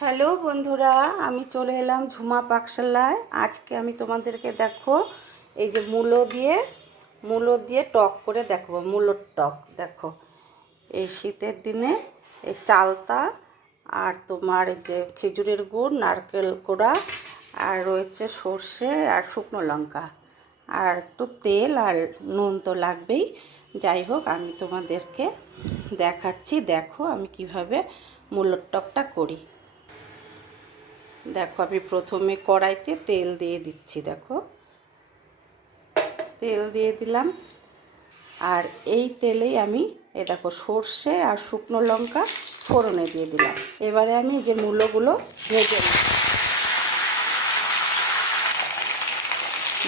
Hello বন্ধুরা, আমি চলে এলাম ঝুমা পাকশালায়। আজকে আমি তোমাদেরকে দেখো এই যে মূলো দিয়ে টক করে দেখো। মূলোর টক দেখো, এই শীতের দিনে এই চালতা আর তোমার এই যে খেজুরের গুড়, নারকেল কোড়া, আর রয়েছে সর্ষে আর শুকনো লঙ্কা, আর একটু তেল আর নুন তো লাগবেই। যাই হোক, আমি তোমাদেরকে দেখাচ্ছি। দেখো আমি কিভাবে মূলোর টকটা করি। দেখো, আমি প্রথমে কড়াইতে তেল দিয়ে দিচ্ছি। দেখো, তেল দিয়ে দিলাম, আর এই তেলেই আমি দেখো সর্ষে আর শুকনো লঙ্কা ফোড়নে দিয়ে দিলাম। এবারে আমি যে মূলোগুলো ভেজে নিই।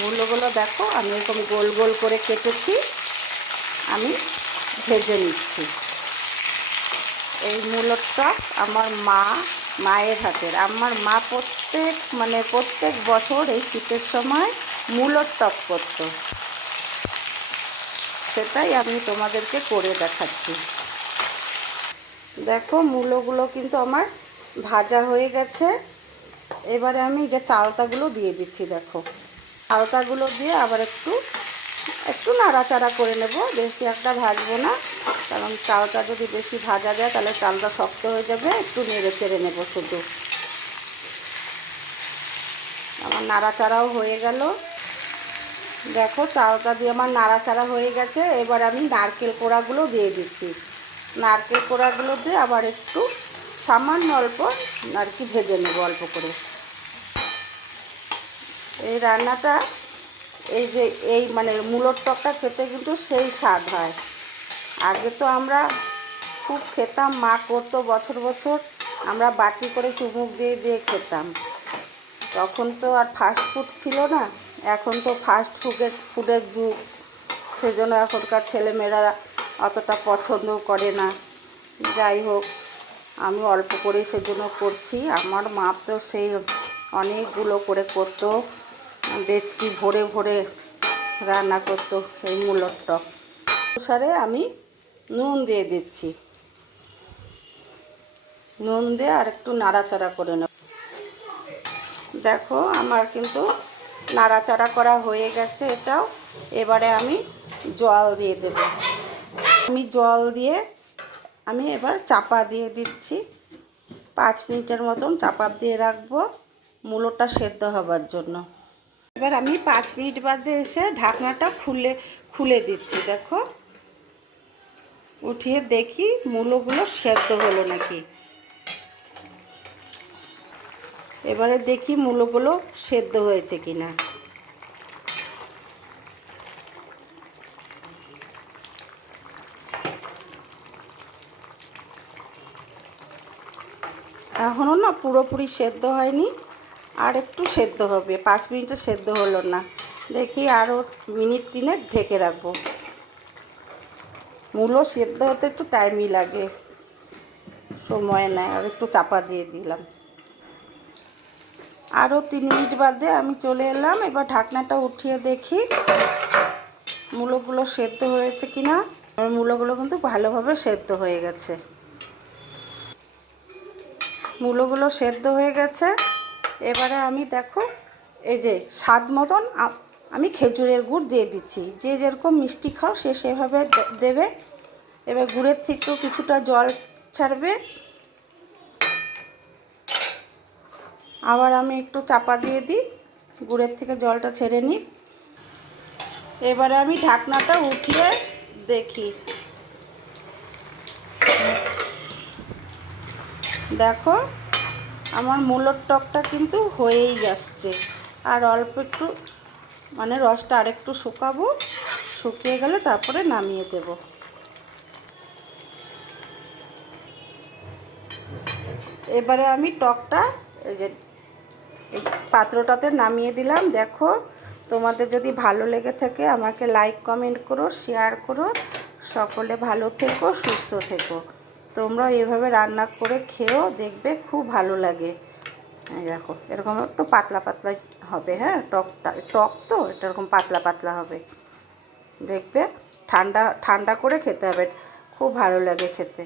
মূলোগুলো দেখো আমি এরকম গোল গোল করে কেটেছি, আমি ভেজে নিচ্ছি। এই মূলোর টক আমার মায়ের হাতের। আমার মা প্রত্যেক বছর এই শীতের সময় মূলোর টক করতো, সেটাই আমি তোমাদেরকে করে দেখাচ্ছি। দেখো, মূলোগুলো কিন্তু আমার ভাজা হয়ে গেছে। এবারে আমি যে চালতাগুলো দিয়ে দিচ্ছি। দেখো, চালতাগুলো দিয়ে আবার একটু নাড়াচাড়া করে নেব। বেশি একটা ভাজবো না, কারণ চালটা যদি বেশি ভাজা যায় তাহলে চালটা শক্ত হয়ে যাবে। একটু নেড়ে চেড়ে নেব শুধু। আমার নাড়াচাড়াও হয়ে গেল। দেখো, চালটা দিয়ে আমার নাড়াচাড়া হয়ে গেছে। এবার আমি নারকেল কোড়াগুলো দিয়ে দিচ্ছি। নারকেল কোড়াগুলো দিয়ে আবার একটু সামান্য অল্প আর কি ভেজে নেব, অল্প করে। এই রান্নাটা এই মূলোর টকটা খেতে কিন্তু সেই স্বাদ হয়। আগে তো আমরা খুব খেতাম, মা করতো বছর বছর, আমরা বাটি করে চুমুক দিয়ে দিয়ে খেতাম। তখন তো আর ফাস্ট ফুড ছিল না, এখন তো ফাস্ট ফুডের যুগ। সেজন্য এখনকার ছেলেমেয়েরা অতটা পছন্দও করে না। যাই হোক, আমি অল্প করে সেজন্য করছি। আমার মা তো সেই অনেকগুলো করে করতো, ডেচকি ভরে ভরে রান্না করতো এই মূলোর টক। অনুসারে আমি নুন দিয়ে দিচ্ছি। নুন দিয়ে আর একটু নাড়াচাড়া করে নেব। দেখো, আমার কিন্তু নাড়াচাড়া করা হয়ে গেছে এটাও। এবারে আমি জল দিয়ে দেব। জল দিয়ে আমি এবার চাপা দিয়ে দিচ্ছি। 5 মিনিটের মতন চাপা দিয়ে রাখবো মূলোটা সেদ্ধ হবার জন্য। এবার আমি 5 মিনিট বাদে এসে ঢাকনাটা খুলে দিচ্ছি। দেখো, উঠিয়ে দেখি মূলোগুলো সেদ্ধ হলো নাকি। এবারে দেখি মূলোগুলো সেদ্ধ হয়েছে কিনা। এখনও না পুরোপুরি সেদ্ধ হয়নি, আর একটু সেদ্ধ হবে। 5 মিনিটে সেদ্ধ হলো না, দেখি আরও মিনিট 3 ঢেকে রাখবো। মূলো সেদ্ধ হতে একটু টাইমই লাগে, সময় নেয়। আর একটু চাপা দিয়ে দিলাম। আরও 3 মিনিট বাদে আমি চলে এলাম। এবার ঢাকনাটা উঠিয়ে দেখি মূলোগুলো সেদ্ধ হয়েছে কিনা। আমার মূলোগুলো কিন্তু ভালোভাবে সেদ্ধ হয়ে গেছে। মূলোগুলো সেদ্ধ হয়ে গেছে। এবারে আমি দেখো এই যে স্বাদ মতন আমি খেজুরের গুড় দিয়ে দিচ্ছি। যে যেরকম মিষ্টি খাও সে সেভাবে দেবে। এবার গুড়ের থেকেও কিছুটা জল ছাড়বে। আবার আমি একটু চাপা দিয়ে দিই, গুড়ের থেকে জলটা ছেড়ে নিই। এবারে আমি ঢাকনাটা উঠিয়ে দেখি। দেখো, আমার মূলোর টকটা কিন্তু হয়েই আসছে। আর অল্প একটু রসটা আরেকটু শুকাবো। শুকিয়ে গেলে তারপরে নামিয়ে দেব। এবারে আমি টকটা এই যে এই পাত্রটাতে নামিয়ে দিলাম। দেখো, তোমাদের যদি ভালো লেগে থাকে আমাকে লাইক কমেন্ট করো, শেয়ার করো। সকলে ভালো থেকো, সুস্থ থেকো। তোমরা এভাবে রান্না করে খেও, দেখবে খুব ভালো লাগে। দেখো, এরকম একটু পাতলা পাতলা হবে। হ্যাঁ, টক তো এটা এরকম পাতলা পাতলা হবে। দেখবে ঠান্ডা ঠান্ডা করে খেতে হবে, খুব ভালো লাগে খেতে।